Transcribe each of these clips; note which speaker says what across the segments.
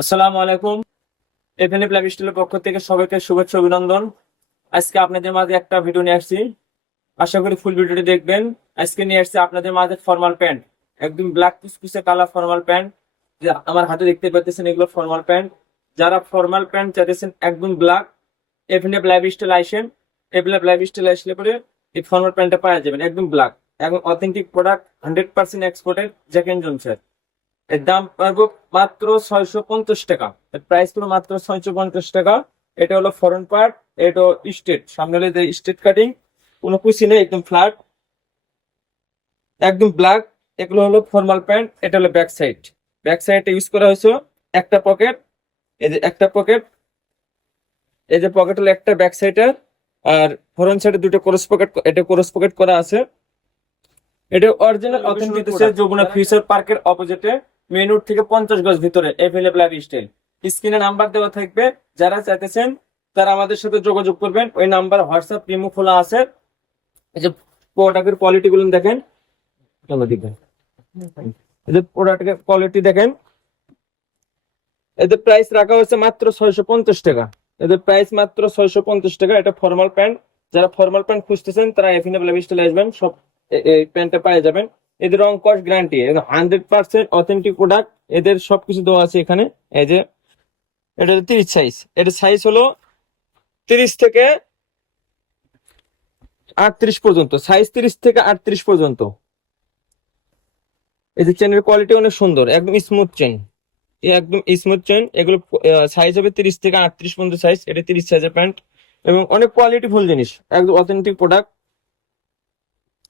Speaker 1: আসসালামু আলাইকুম। এফএনএ প্লাব স্টিলের পক্ষ থেকে সবাইকে শুভেচ্ছা, অভিনন্দন। আজকে আপনাদের মাঝে একটা ভিডিও নিয়ে আসছি। আশা করি ফুল ভিডিওটি দেখবেন। আজকে নিয়ে আসছি আপনাদের মাঝে ফর্মাল প্যান্ট একদম ব্ল্যাক কুচকুচে কালার ফর্মাল প্যান্ট আমার হাতে দেখতে পাচ্ছেন এগুলো ফর্মাল প্যান্ট যারা ফর্মাল প্যান্ট চাইতেছেন একদম ব্ল্যাক এফএনএ প্লাব স্টিল আইসেন এফএনএ প্লাব স্টিল আসলে পরে এই ফর্মাল প্যান্টটা পাওয়া যাবেন, একদম ব্ল্যাক এবং authentic product hundred percent exported Jack and জনসের এর দাম পারব মাত্র ছয়শো পঞ্চাশ টাকা। এর প্রাইস পুরো মাত্র ছয়শো পঞ্চাশ টাকা। এটা হলো ফরেন পার্ট এটা স্টেট সামনে হলো যে স্টেট কাটিং কোনো কুচি নেই একদম ফ্ল্যাট একদম ব্ল্যাক এগুলো হলো ফর্মাল প্যান্ট এটা হলো ব্যাক সাইড ব্যাক সাইডে ইউজ করা হয়েছে একটা পকেট এই যে একটা পকেট এই যে পকেট হলো একটা ব্যাক সাইডের আর ফরন সাইডে দুটো ক্রস পকেট এটা ক্রস পকেট করা আছে। এটা অরিজিনাল অথেন্টিক যমুনা ফিউচার পার্কের অপোজিটে মেন রোড থেকে পঞ্চাশ গজ ভিতরে এভেলেবল লাইফ স্টাইল স্ক্রিনে নাম্বার দেওয়া থাকবে। যারা চাইতেছেন, তারা আমাদের সাথে যোগাযোগ করবেন। ওই নাম্বার হোয়াটসঅ্যাপ রিমু খোলা আছে। এই যে প্রোডাক্টের কোয়ালিটি গুলো দেখেন। দেখবেন এই যে প্রোডাক্টের কোয়ালিটি দেখেন। এদের প্রাইস রাখা হয়েছে মাত্র ছয়শো পঞ্চাশ টাকা। এদের প্রাইস মাত্র ছয়শো পঞ্চাশ টাকা। এটা ফর্মাল প্যান্ট যারা ফর্মাল প্যান্ট খুঁজতেছেন, তারা এফিনেবল স্টাইল আসবেন। সব এই প্যান্টটা পেয়ে যাবেন। এদের রং cost guarantee hundred percent authentic product এদের সবকিছু দেওয়া আছে এখানে। এই যে, এটা তিরিশ সাইজ এটার সাইজ হলো তিরিশ থেকে আটত্রিশ পর্যন্ত। সাইজ তিরিশ থেকে আটত্রিশ পর্যন্ত। এই যে চেনের কোয়ালিটি অনেক সুন্দর, একদম স্মুথ চেন একদম স্মুথ চেন এগুলো সাইজ হবে তিরিশ থেকে আটত্রিশ পর্যন্ত সাইজ এটা তিরিশ সাইজের প্যান্ট এবং অনেক কোয়ালিটি ফুল জিনিস, একদম অথেন্টিক প্রোডাক্ট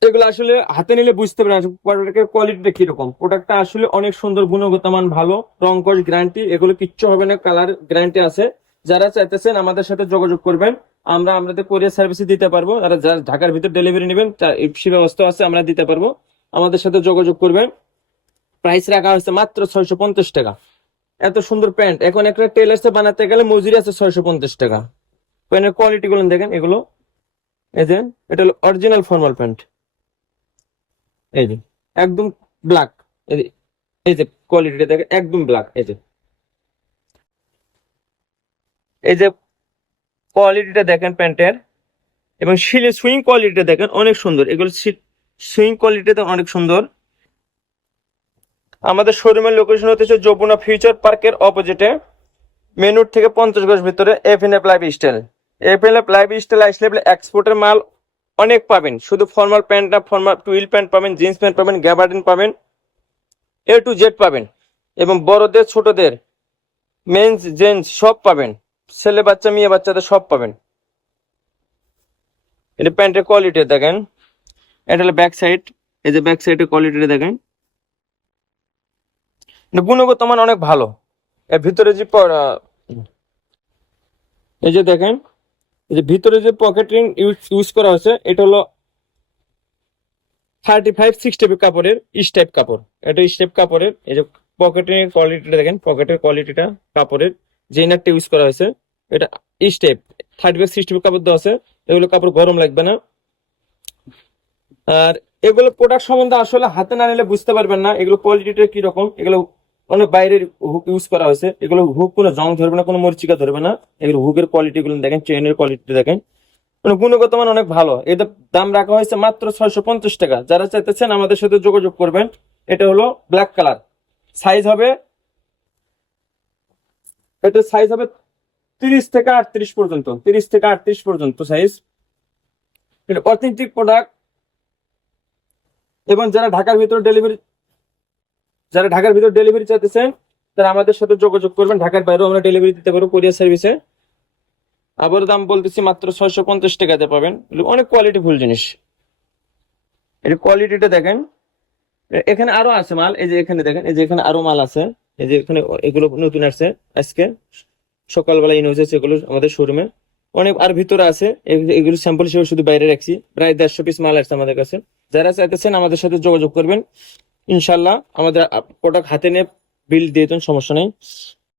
Speaker 1: এগুলো আসলে হাতে নিলে বুঝতে পারেন প্রোডাক্টের কোয়ালিটিটা কীরকম। প্রোডাক্টটা আসলে অনেক সুন্দর, গুণগত মান ভালো, রং, কস গ্যারান্টি এগুলো কিচ্ছু হবে না কালার গ্যারান্টি আছে। যারা চাইতেছেন আমাদের সাথে যোগাযোগ করবেন, আমরা আমাদের কোরিয়ার সার্ভিসে দিতে পারব। যারা যারা ঢাকার ভিতর ডেলিভারি নেবেন সে ব্যবস্থা আছে, আমরা দিতে পারব। আমাদের সাথে যোগাযোগ করবেন। প্রাইস রাখা হয়েছে মাত্র ছয়শো পঞ্চাশ টাকা। এত সুন্দর প্যান্ট। এখন একটা টেলার্সে বানাতে গেলে মজুরি আছে ছয়শো পঞ্চাশ টাকা। প্যান্টের কোয়ালিটি গুলো দেখেন, এগুলো। এই যে, এটা হলো অরিজিনাল ফর্মাল প্যান্ট এই যে, একদম ব্ল্যাক এই যে কোয়ালিটিটা দেখেন, একদম ব্ল্যাক এই যে। এই যে কোয়ালিটিটা দেখেন প্যান্টের, এবং শিলের সুইং কোয়ালিটিটা দেখেন অনেক সুন্দর। এগুলো সুইং কোয়ালিটিটা অনেক সুন্দর। আমাদের শোরুমের লোকেশন হতেছে যমুনা ফিউচার পার্কের অপোজিটে মেনুর থেকে পঞ্চাশ গজ ভিতরে F N F lifestyle F N F lifestyle আসলে এক্সপোর্টের মাল অনেক পাবেন। শুধু ফর্মাল প্যান্ট না ফর্মাল টুইল প্যান্ট পাবেন জিন্স প্যান্ট পাবেন গ্যাবার্ডিন পাবেন এ টু জেড পাবেন এবং বড়দের, ছোটদের মেন্স জেন্টস সব পাবেন। ছেলে বাচ্চা, মেয়ে বাচ্চাদের সব পাবেন। এটা প্যান্টের কোয়ালিটি দেখেন। এটা হলো ব্যাক সাইড এই যে ব্যাক সাইডের কোয়ালিটিটা দেখেন। এটা গুণগত মান অনেক ভালো। এর ভিতরে যে এই যে দেখেন। যে ভিতরে যে পকেট রিং ইউজ করা হয়েছে, এটা হলো থার্টি ফাইভ সিক্স টাইপ কাপড়ের স্টেপ কাপড়। এটা স্টেপ কাপড়ের, এই যে পকেটিং এর কোয়ালিটিটা দেখেন পকেটের কোয়ালিটিটা কাপড়ের, যে ইনারটা ইউজ করা হয়েছে, এটা step thirty five six type কাপড় দেওয়া আছে, এগুলো কাপড় গরম লাগবে না। আর এগুলো প্রোডাক্ট সম্বন্ধে আসলে হাতে না নিলে বুঝতে পারবেন না, এগুলো কোয়ালিটিটা কি রকম এগুলো অনেক বাইরের হুক ইউজ করা হয়েছে। এগুলো হুক কোনো জং ধরবে না, কোনো মরিচিকা ধরবে না। এগুলো হুকের কোয়ালিটি গুলো দেখেন চেনের কোয়ালিটি দেখেন। মানে গুণগত মান অনেক ভালো। এদের দাম রাখা হয়েছে মাত্র ছয়শো পঞ্চাশ টাকা। যারা চাইতেছেন আমাদের সাথে যোগাযোগ করবেন, এটা হলো ব্ল্যাক কালার সাইজ হবে এটা সাইজ হবে তিরিশ থেকে আটত্রিশ পর্যন্ত। তিরিশ থেকে আটত্রিশ পর্যন্ত সাইজ এটা অথেন্টিক প্রোডাক্ট এবং যারা ঢাকার ভিতরে ডেলিভারি যারা ঢাকার ভিতর ডেলিভারি চাইতেছেন, তারা আমাদের সাথে যোগাযোগ করবেন। ঢাকার বাইরেও আমরা ডেলিভারি দিতে পারব কোরিয়ার সার্ভিসে আবার দাম বলতেছি মাত্র ছয়শো পঞ্চাশ টাকাতে পাবেন। অনেক কোয়ালিটি ফুল জিনিস। এর কোয়ালিটিটা দেখেন। এখানে আরও আছে মাল। এই যে এখানে দেখেন, এই যে এখানে আরও মাল আছে। এই যে এখানে এগুলো নতুন আসছে আজকে। সকালবেলা ইন হয়েছে এগুলো আমাদের শোরুমে অনেক, আর ভিতরে আছে। এগুলো স্যাম্পল হিসেবে শুধু বাইরে রাখছি। প্রায় দেড়শো পিস মাল আসছে আমাদের কাছে। যারা চাইতেছেন আমাদের সাথে যোগাযোগ করবেন। ইনশাল্লাহ আমাদের প্রোডাক্ট হাতে নিয়ে বিল দিয়ে দেন সমস্যা নেই।